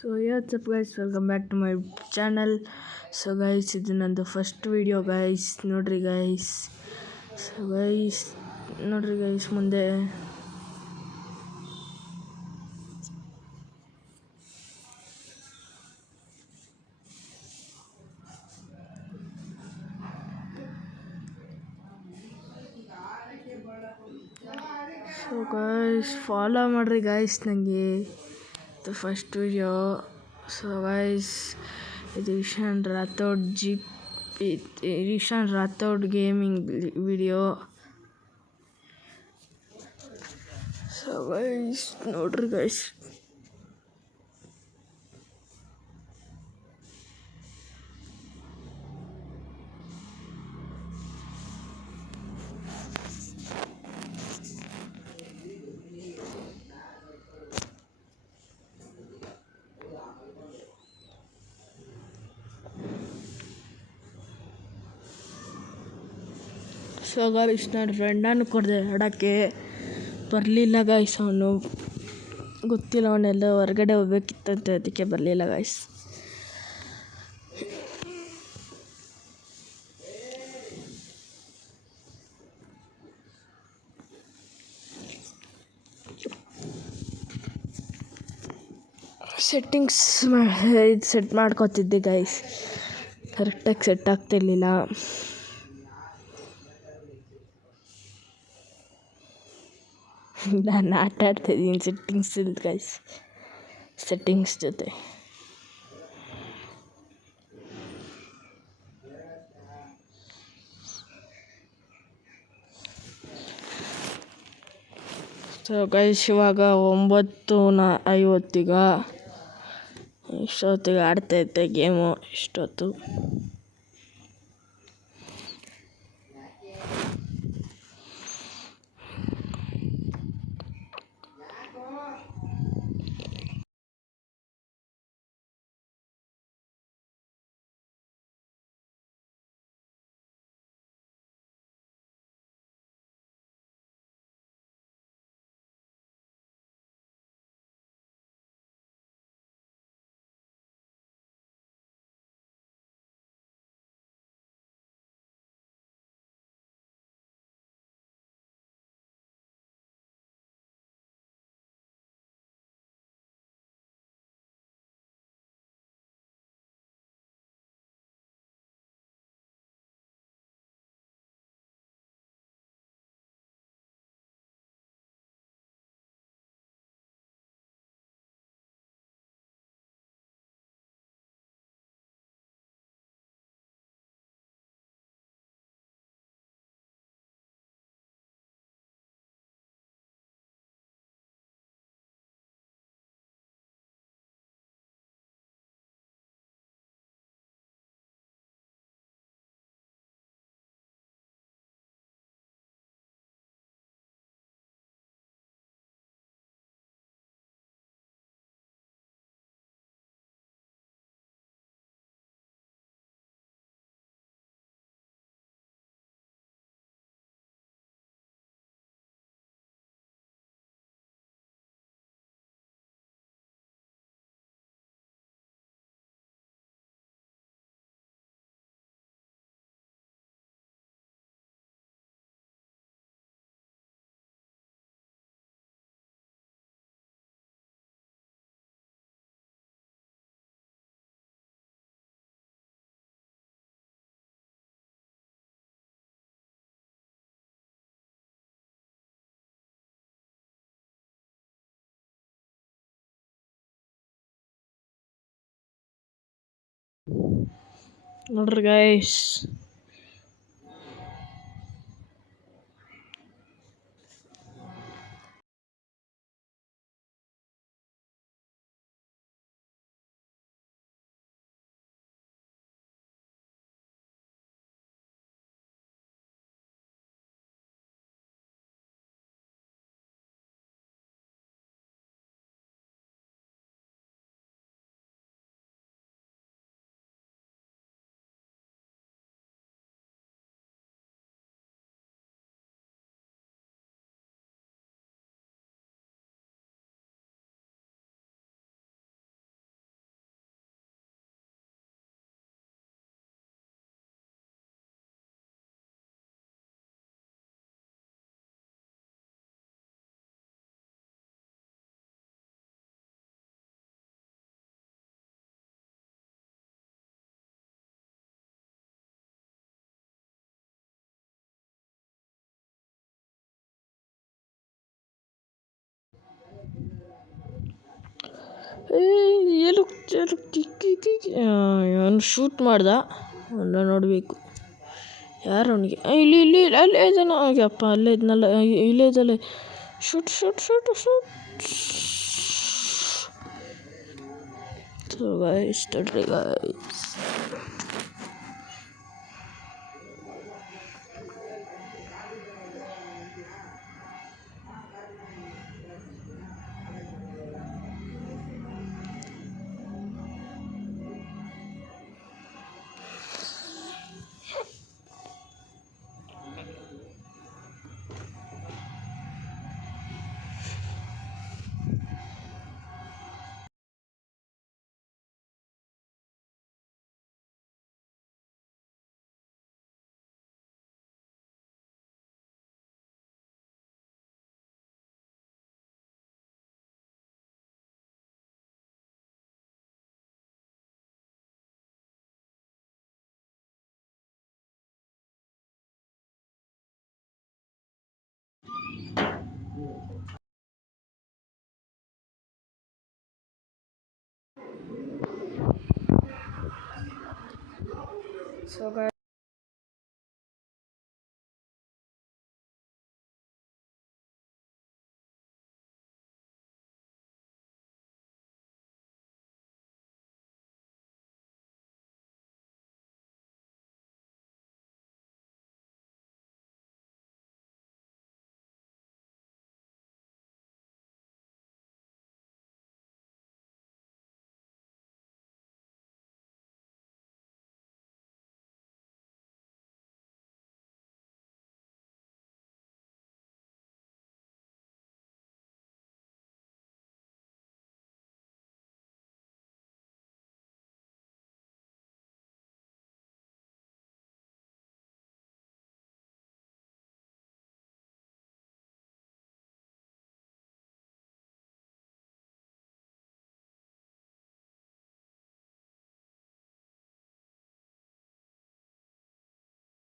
So what's up guys, welcome back to my channel. So guys, ಇದು ನಂದು first video guys, ನೋಡ್ರಿ guys. So guys, ನೋಡ್ರಿ guys ಮುಂದೆ. So guys, follow ಮಾಡ್ರಿ guys ನನಗೆ. ಇದು ಫಸ್ಟ್ ವಿಡಿಯೋ. ಸೊ guys, ಇದು Ishan Rathod gaming video. So guys ನೋಡ್ರಿ ಗೈಸ್. ಸೊ ಗೈಸ್ ನನ್ನ ಫ್ರೆಂಡನ್ನು ಕೊಡಿದೆ ಆಡೋಕ್ಕೆ, ಬರಲಿಲ್ಲ ಗೈಸ್. ಅವನು ಗೊತ್ತಿಲ್ಲ, ಅವನೆಲ್ಲ ಹೊರಗಡೆ ಹೋಗ್ಬೇಕಿತ್ತಂತೆ, ಅದಕ್ಕೆ ಬರಲಿಲ್ಲ ಗೈಸ್. ಸೆಟ್ಟಿಂಗ್ಸ್ ಇದು ಸೆಟ್ ಮಾಡ್ಕೊತಿದ್ದೆ ಗೈಸ್, ಕರೆಕ್ಟಾಗಿ ಸೆಟ್ ಆಗ್ತಿರ್ಲಿಲ್ಲ. ನಾನು ಆಟ ಆಡ್ತಾಯಿದ್ದೀನಿ ಸೆಟ್ಟಿಂಗ್ಸ್ ಜೊತೆ. ಸೊ ಗೈಸ್ ಇವಾಗ 9:50 ಈಗ. ಇಷ್ಟೊತ್ತಿಗೆ ಆಡ್ತಾಯಿದ್ದೆ ಗೇಮು ಇಷ್ಟೊತ್ತು. ನೋಡ್ರಿ ಗೈಸ್. ಏನು ಅವನು ಶೂಟ್ ಮಾಡ್ದ ಅವನ್ನ ನೋಡಬೇಕು ಯಾರು ಅವನಿಗೆ ಇಲ್ಲಿ ಇಲ್ಲಿ ಅಲ್ಲೇ ಇದ್ದಾನ ಅಪ್ಪ ಅಲ್ಲೇ ಇದ್ನಲ್ಲ ಇಲ್ಲೇ ಇದ್ದಲ್ಲೇ shoot shoot shoot shoot so guys ನೋಡ್ರಿ ಗೈಸ್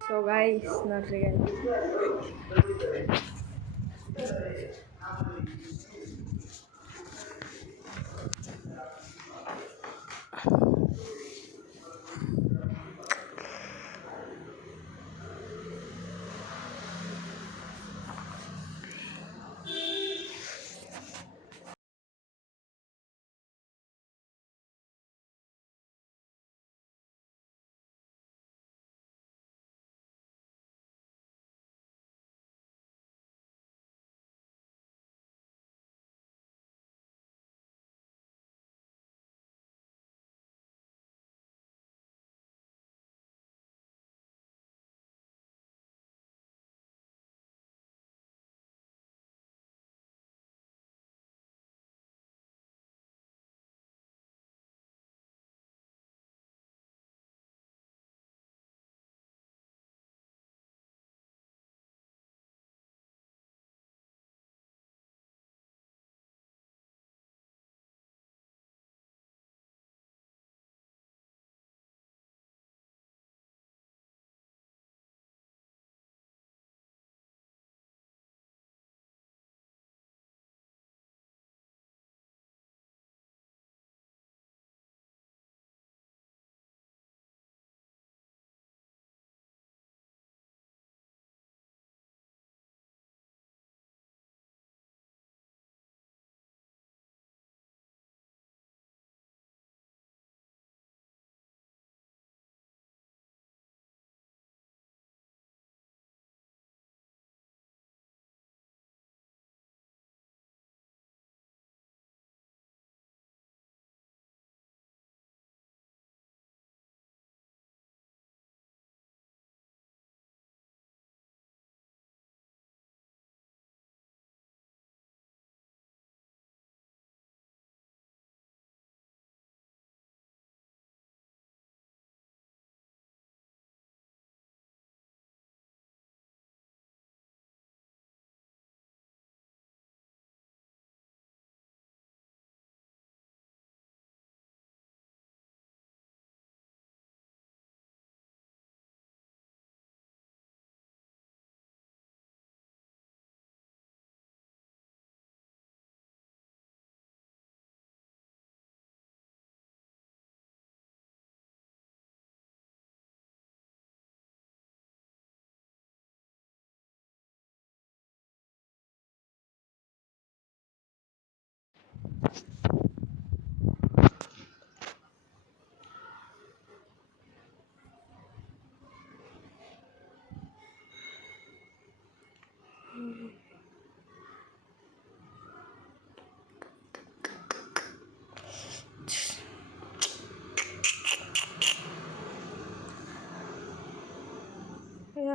ಸೊ ಗೈಸ್ ನೋಡ್ರಿ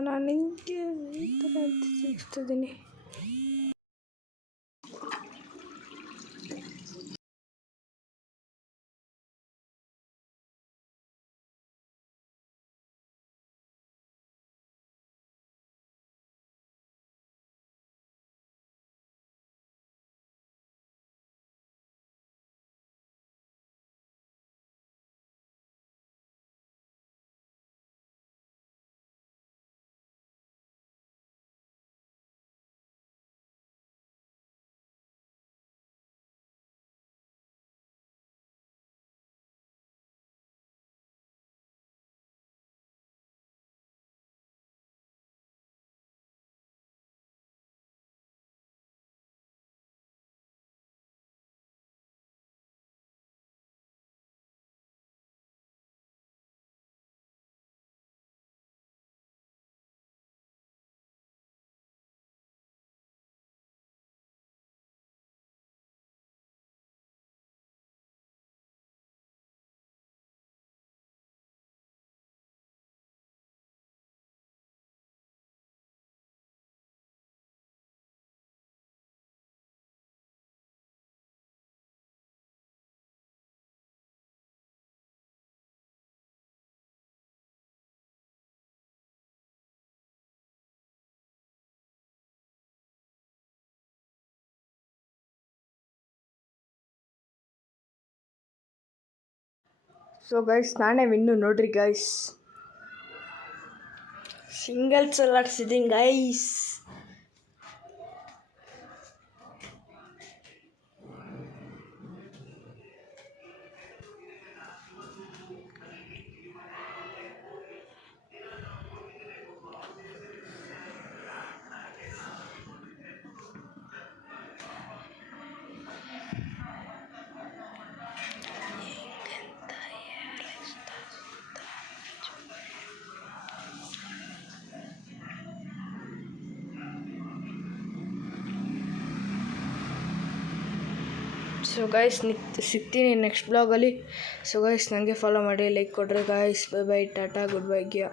ನಾನು ಹಿಂಗೆ ಈ ಥರ ಸಿಗ್ತಿದ್ದೀನಿ. ಸೊ ಗೈಸ್ ನಾನೇ ವಿನ್ನು ನೋಡ್ರಿ ಗೈಸ್. ಸಿಂಗಲ್ಸ್ ಎಲ್ಲ ಆಡ್ಸಿದ್ದೀನಿ ಗೈಸ್. ಸೊ ಗೈಸ್ ಸಿಗ್ತೀನಿ ನೆಕ್ಸ್ಟ್ ಬ್ಲಾಗಲ್ಲಿ. ಸೊ ಗೈಸ್ ನನಗೆ ಫಾಲೋ ಮಾಡಿ, ಲೈಕ್ ಕೊಡ್ರಿ guys. Bye bye, tata, good bye, ಗ್ಯಾ.